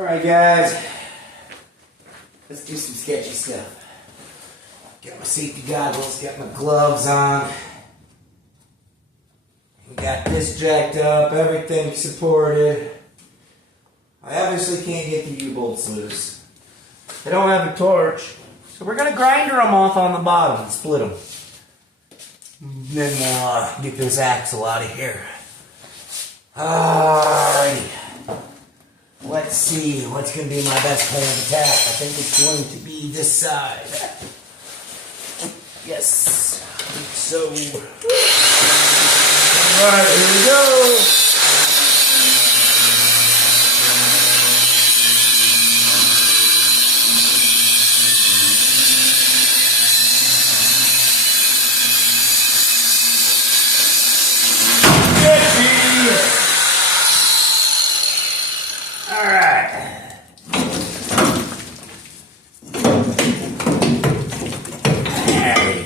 Alright guys, let's do some sketchy stuff. Got my safety goggles, got my gloves on. Got this jacked up, everything supported. I obviously can't get the U-bolts loose. I don't have a torch, so we're gonna grinder them off on the bottom and split them. Then we'll get this axle out of here. Alrighty. Let's see what's going to be my best point of attack. I think it's going to be this side. Yes, I think so. Alright, here we go.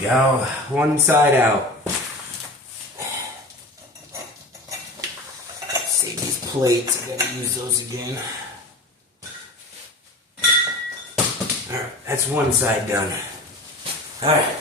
Go. One side out. Save these plates. I gotta use those again. Alright, that's one side done. Alright.